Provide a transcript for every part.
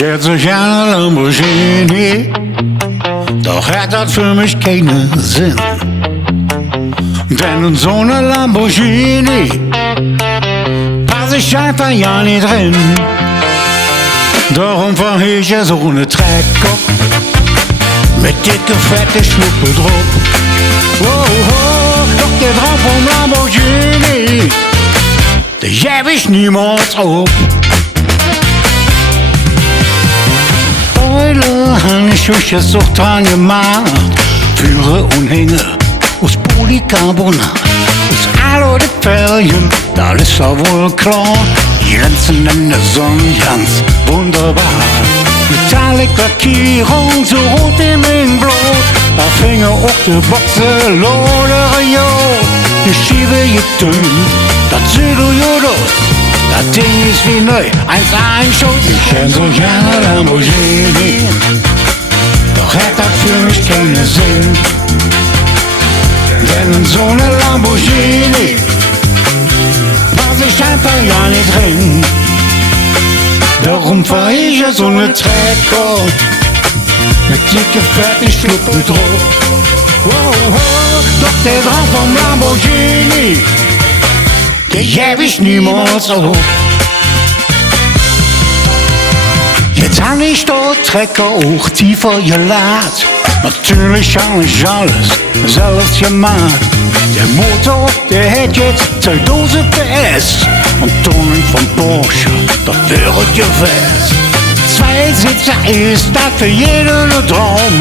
Ich hätte so gerne Lamborghini, doch hat das für mich keinen Sinn. Denn in so einer Lamborghini pass ich einfach ja nicht drin. Darum fahr ich ja so eine Trecker mit dicke, fette Schnuppe drauf. Doch der Traum vom Lamborghini, der geb ich niemals auf. Eule han ich euch jetzt auch dran gemacht. Führe und Hänge aus Polycarbonat, aus Alu die Fälgen, da ist ja wohl klar. Die glänzen in der Sonne ganz wunderbar. Metallic Lackierung, so rot wie mein Blut. Da fänge auch die Boxe lodere jo. Die Schiebe getönt, das Südojodus. Das Ding ist wie neu, 1 Schuss. Ich hätte so gerne Lamborghini, doch hätte das für mich keinen Sinn. Denn in so eine Lamborghini pass ich einfach ja nicht drin. Darum fahr ich ja so eine Trecker mit dicke, fette Schluppe drauf. Doch der Traum vom Lamborghini, der geb ich niemals auf. Jetzt han ich dort Trecker auch tiefer geladen. Natürlich han ich alles selbst gemacht. Der Motor, der hätt jetzt 2000 PS und Tonnen vom Porsche, das wäre gewesen. 2 Sitzer ist das für jeden ein Traum.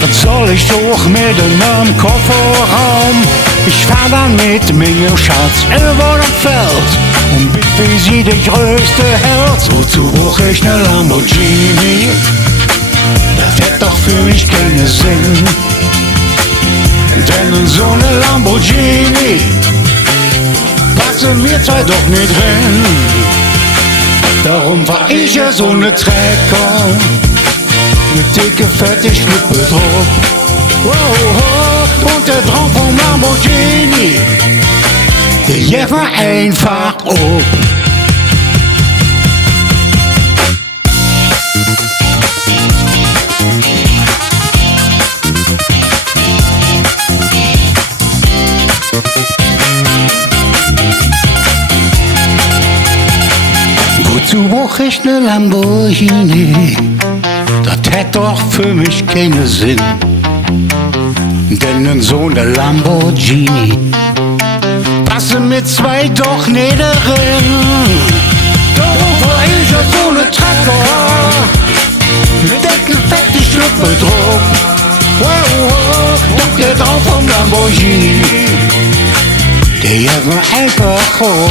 Was soll ich auch mit einem Kofferraum? Ich fahr dann mit meinem Schatz über das Feld und bin für sie der größte Held. Wozu brauch ich ne Lamborghini? Das hätt doch für mich keinen Sinn. Denn in so ne Lamborghini passen wir zwei doch nicht drin. Darum fahr ich ja so ne Trecker mit dicke, fette Schluppe drauf. Und der Traum vom Lamborghini, der geht mir einfach auf. Wozu brauch ich ne Lamborghini? Das hätt doch für mich keinen Sinn. Denn in so ne Lamborghini passen mit zwei doch nicht drin. Darum fahr ich ja so ne Trecker mit dicke, fette Schluppe drauf. Doch der Traum vom Lamborghini, der geht mir einfach hoch.